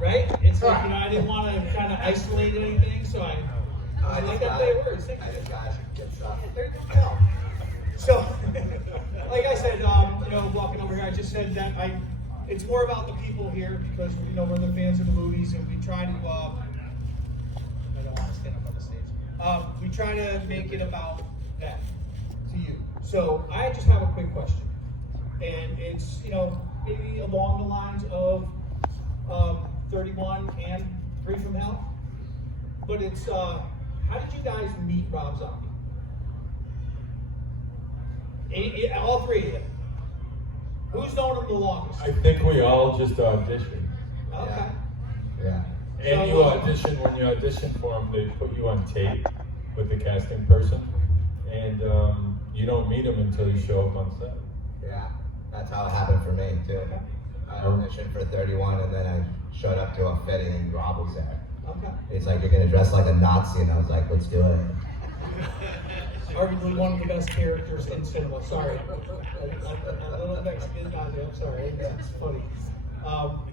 right? It's like, I didn't want to kind of isolate anything, so I like that play words. Thank you. I just got good stuff. There you go. So, like I said, walking over here, I just said that it's more about the people here because, we're the fans of the movies and we try to, I don't want to stand up on the stage. We try to make it about that to you. So, I just have a quick question. And it's, maybe along the lines of 31 and 3 from Hell. But it's, how did you guys meet Rob Zombie? All 3 of you. Who's known him the longest? I think we all just auditioned. Okay. Yeah. And you audition, when you audition for them, they put you on tape with the casting person. And you don't meet them until you show up on set. Yeah. That's how it happened for me, too. I auditioned for 31 and then I showed up to a fitting and Rob was there. Okay. He's like, you're going to dress like a Nazi. And I was like, let's do it. Arguably one of the best characters in cinema. Sorry. A little Mexican Nazi. I'm sorry. That's funny.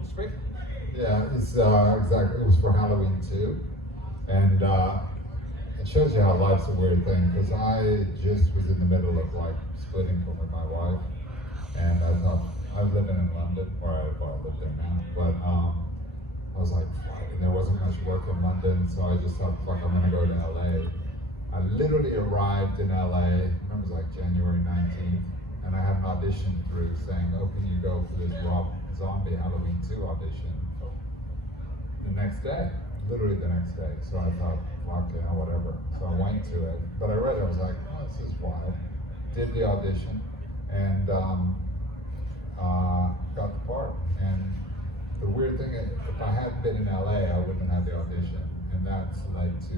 Spring? Yeah, it's exactly. It was for Halloween too, and it shows you how life's a weird thing. Because I just was in the middle of splitting from with my wife, and I thought I was living in London, or I live there now, but I was like, fuck, and there wasn't much work in London, so I just thought, fuck, I'm gonna go to LA. I literally arrived in LA, I remember it was like January 19th, and I had an audition through saying, oh, can you go for this Rob Zombie Halloween 2 audition? The next day, literally the next day. So I thought, fuck yeah, whatever. So I went to it, but I read it, I was like, oh, this is wild. Did the audition, and got the part. And the weird thing is, if I hadn't been in LA, I wouldn't have had the audition, and that's led to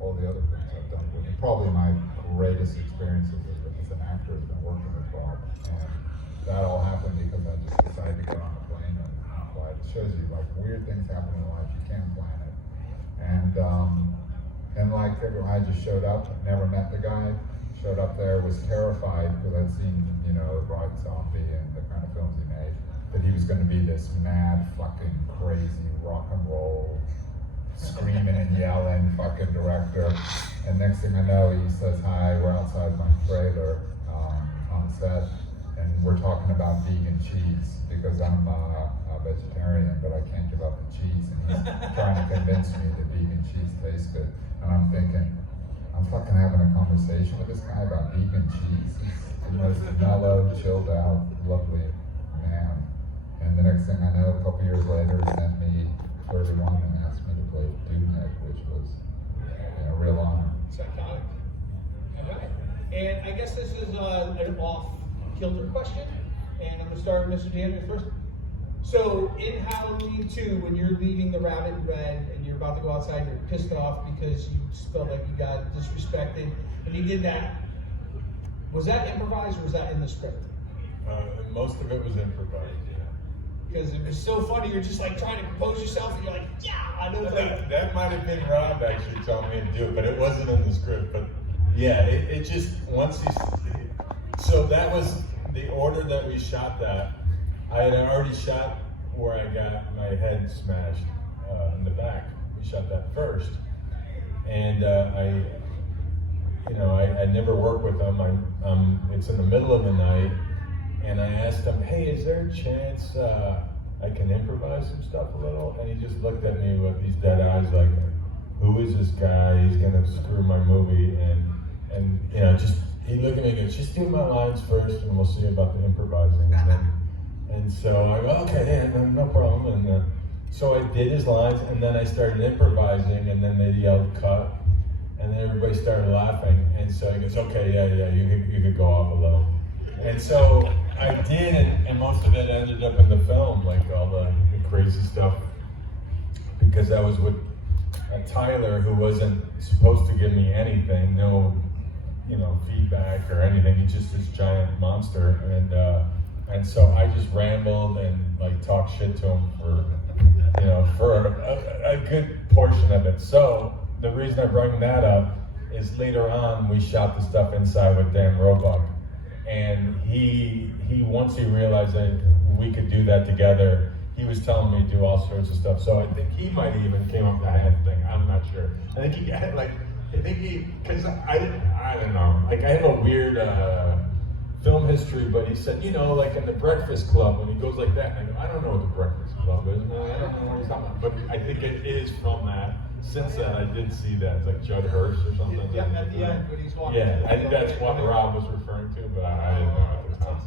all the other things I've done with him. Probably my greatest experiences as an actor has been working with Bob. And that all happened because I just decided to get on a plane and fly. It shows you weird things happen in life, you can't plan it. And I just showed up, never met the guy, showed up there, was terrified because I'd seen, Rob Zombie and the kind of films he made, that he was gonna be this mad, fucking crazy rock and roll, screaming and yelling fucking director, and next thing I know he says, hi, we're outside my trailer on set, and we're talking about vegan cheese because I'm a vegetarian, but I can't give up the cheese, and he's trying to convince me that vegan cheese tastes good, and I'm thinking, I'm fucking having a conversation with this guy about vegan cheese. He's the most mellow, chilled out, lovely man, and the next thing I know, a couple years later, he sent me 31 and asked me to play Doomhead, which was a real honor. Psychotic. All right. And I guess this is an off-kilter question, and I'm going to start with Mr. Daniels first. So, in Halloween 2, when you're leaving the Rabbit Red and you're about to go outside, you're pissed off because you felt like you got disrespected, and you did that. Was that improvised or was that in the script? Most of it was improvised, yeah. Because it was so funny, you're just trying to compose yourself, and you're like, yeah, I know that. That might have been Rob actually telling me to do it, but it wasn't in the script. But yeah, it just, so that was the order that we shot that. I had already shot where I got my head smashed in the back. We shot that first. And I never worked with him. It's in the middle of the night. And I asked him, hey, is there a chance I can improvise some stuff a little? And he just looked at me with these dead eyes like, who is this guy? He's gonna screw my movie. And he looked at me and goes, just do my lines first and we'll see about the improvising. And so I go, okay, yeah, no problem. And so I did his lines and then I started improvising and then they yelled cut. And then everybody started laughing. And so he goes, okay, yeah, you could go off a little. And so I did, and most of it ended up in the film, all the crazy stuff, because I was with Tyler, who wasn't supposed to give me anything, no, feedback or anything. He's just this giant monster, and so I just rambled and talked shit to him for a good portion of it. So the reason I bring that up is later on we shot the stuff inside with Dan Roebuck. And he once he realized that we could do that together, he he was telling me to do all sorts of stuff. So I think he might even came up with the hand thing. I'm not sure. I think because I don't know. Like I have a weird film history, but he said, like in the Breakfast Club, when he goes like that, and I go, I don't know what the Breakfast Club is. Man. I don't know what he's talking about. But I think it is from that. Since then, I did see that. It's like Judd Hirsch or something. Yeah, at the end when he's walking. Yeah, I think that's what Rob was referring to, but I didn't know at the time.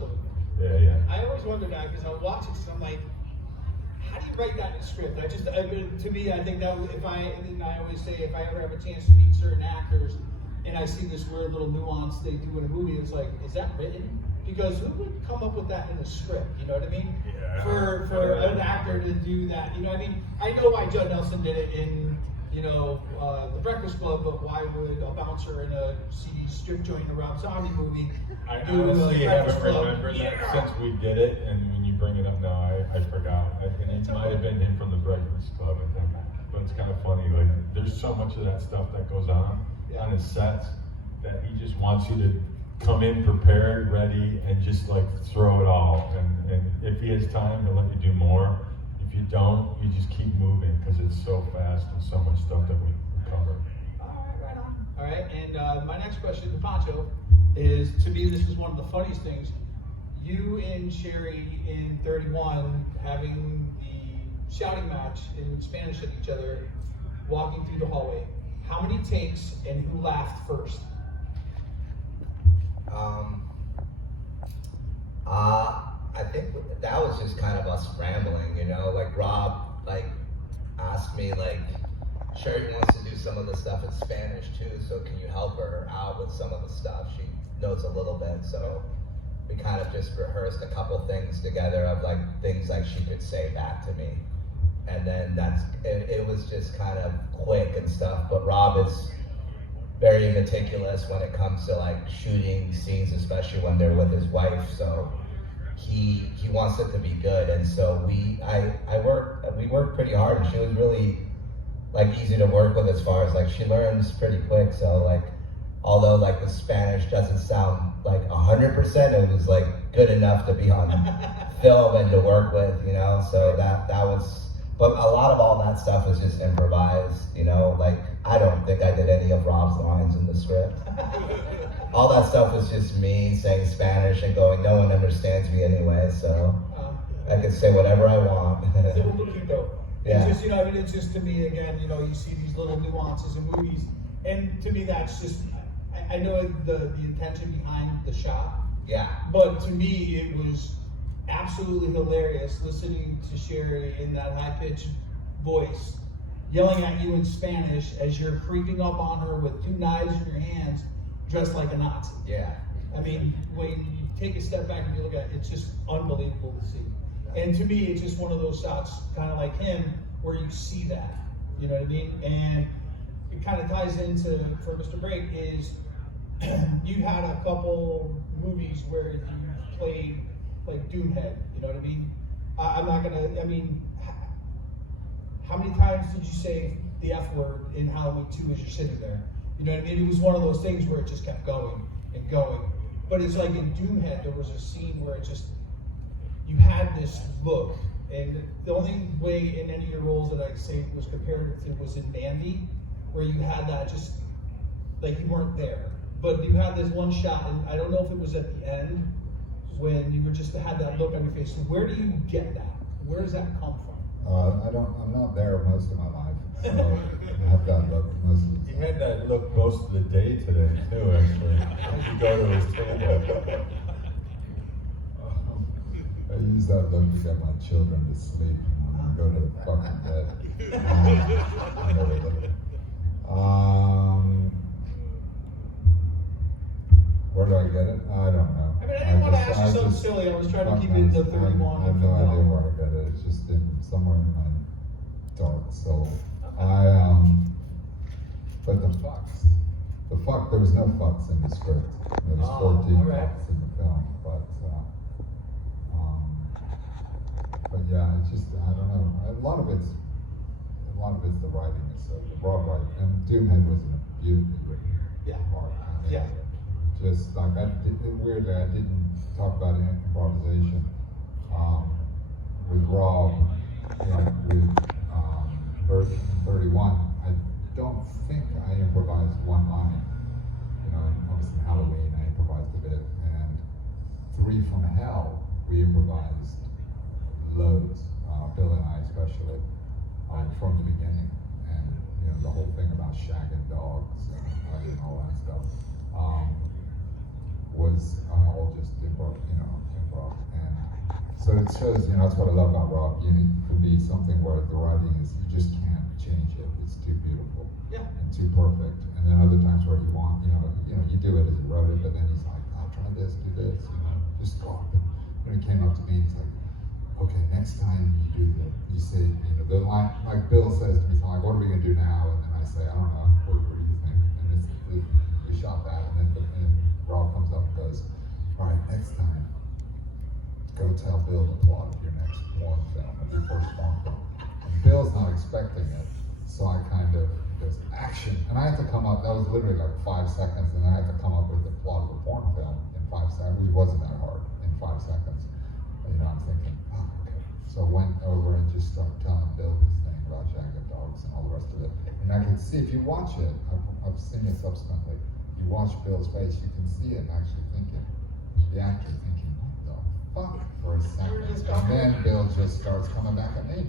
Yeah. I always wondered that because I watch it, so I'm like, how do you write that in a script? To me, I think that I always say if I ever have a chance to meet certain actors and I see this weird little nuance they do in a movie, it's like, is that written? Because who would come up with that in a script? You know what I mean? Yeah. For an actor to do that, I mean, I know why Judd Nelson did it in the Breakfast Club, but why would a bouncer in a seedy strip joint in a Rob Zombie movie I do honestly a haven't Breakfast Club? remembered that since we did it, and when you bring it up now, I forgot. And it might have been him from the Breakfast Club, I think. But it's kind of funny, like, there's so much of that stuff that goes on his sets that he just wants you to come in prepared, ready, and just like throw it all. And if he has time, he'll let you do more. If you don't, you just keep moving because it's so fast and so much stuff that we cover. All right on. All right, and my next question to Poncho is, to me, this is one of the funniest things. You and Sherry in 31 having the shouting match in Spanish at each other, walking through the hallway. How many takes and who laughed first? I think that was just kind of us rambling, like Rob, asked me, Sherry wants to do some of the stuff in Spanish too, so can you help her out with some of the stuff? She knows a little bit, so we kind of just rehearsed a couple things together of things she could say back to me. And then it was just kind of quick and stuff, but Rob is very meticulous when it comes to shooting scenes, especially when they're with his wife, so he wants it to be good. And so we worked pretty hard, and she was really easy to work with as far as she learns pretty quick, so although the Spanish doesn't sound 100%, it was good enough to be on film and to work with, so that was. But a lot of all that stuff was just improvised, I don't think I did any of Rob's lines in the script. All that stuff was just me saying Spanish and going, no one understands me anyway, so I can say whatever I want. Yeah. It's just, it's just, to me, again, you see these little nuances in movies, and to me that's just, I know the intention behind the shot. Yeah. But to me, it was absolutely hilarious listening to Sherry in that high-pitched voice, yelling at you in Spanish as you're creeping up on her with two knives in your hands, dressed like a Nazi. Yeah. I mean, when you take a step back and you look at it, it's just unbelievable to see. And to me, it's just one of those shots, kind of like him, where you see that. You know what I mean? And it kind of ties into, for Mr. Break, is you had a couple movies where you played Doomhead, you know what I mean? How many times did you say the F word in Halloween 2 as you're sitting there? You know what I mean? It was one of those things where it just kept going and going. But it's like in Doomhead, there was a scene where you had this look, and the only way in any of your roles that I'd say was compared to was in Mandy, where you had that just, you weren't there. But you had this one shot, and I don't know if it was at the end, when you had that look on your face. So where do you get that? Where does that come from? I'm not there most of my life, so I have that look most of the time. He had that look most of the day today, too, actually. You go to his table. I use that look to get my children to sleep when I go to the fucking bed. Where do I get it? I don't know. I didn't want to ask you something silly. I was trying to keep it to 31. I have no idea where I get it. It's just somewhere in my dark soul. But there was no fucks in the script. There was 14 fucks in the film, but yeah, it's just, I don't know. A lot of it's the writing and stuff, the broad writing. And Doomhead was a beautifully written part. Yeah. Just weirdly, I didn't talk about improvisation with Rob with 31, I don't think I improvised one line. You know, and obviously in Halloween I improvised a bit, and 3 from Hell we improvised loads. Bill and I especially, from the beginning, and you know the whole thing about shagging dogs and all that stuff was all just improv, and so it shows. You know, that's what I love about Rob. You can be something where the writing is you just can't change it. It's too beautiful and too perfect. And then other times where you want, you do it as he wrote it, but then he's like, I'll try this, do this, just go up. And when he came up to me, he's like, okay, next time you say, the line, like Bill says to me, so I'm like, what are we gonna do now? And then I say, I don't know, what do you think? And we shot that, and Rob comes up and goes, all right, next time, go tell Bill the plot of your next porn film, of your first porn film. And Bill's not expecting it, so I kind of goes, action. And I had to come up, that was literally like 5 seconds, and I had to come up with the plot of a porn film in 5 seconds, which wasn't that hard, in 5 seconds. I'm thinking, oh, okay. So I went over and just started telling Bill this thing about shagging dogs and all the rest of it. And I could see, if you watch it, I've seen it subsequently, you watch Bill's face, you can see it actually thinking, the actor thinking, what the fuck, for a second. And then Bill just starts coming back at me,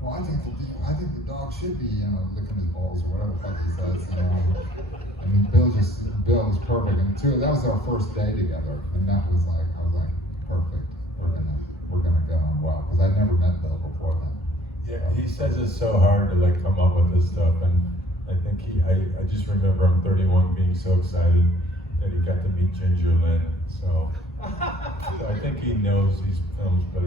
well, I think the dog should be, licking his balls or whatever the fuck he says, I mean, Bill was perfect. And that was our first day together. And that was like, I was like, perfect. We're gonna get on well, because I'd never met Bill before then. Yeah, he says it's so hard to like come up with this stuff, and I think I just remember I'm 31 being so excited that he got to meet Ginger Lynn. So I think he knows these films better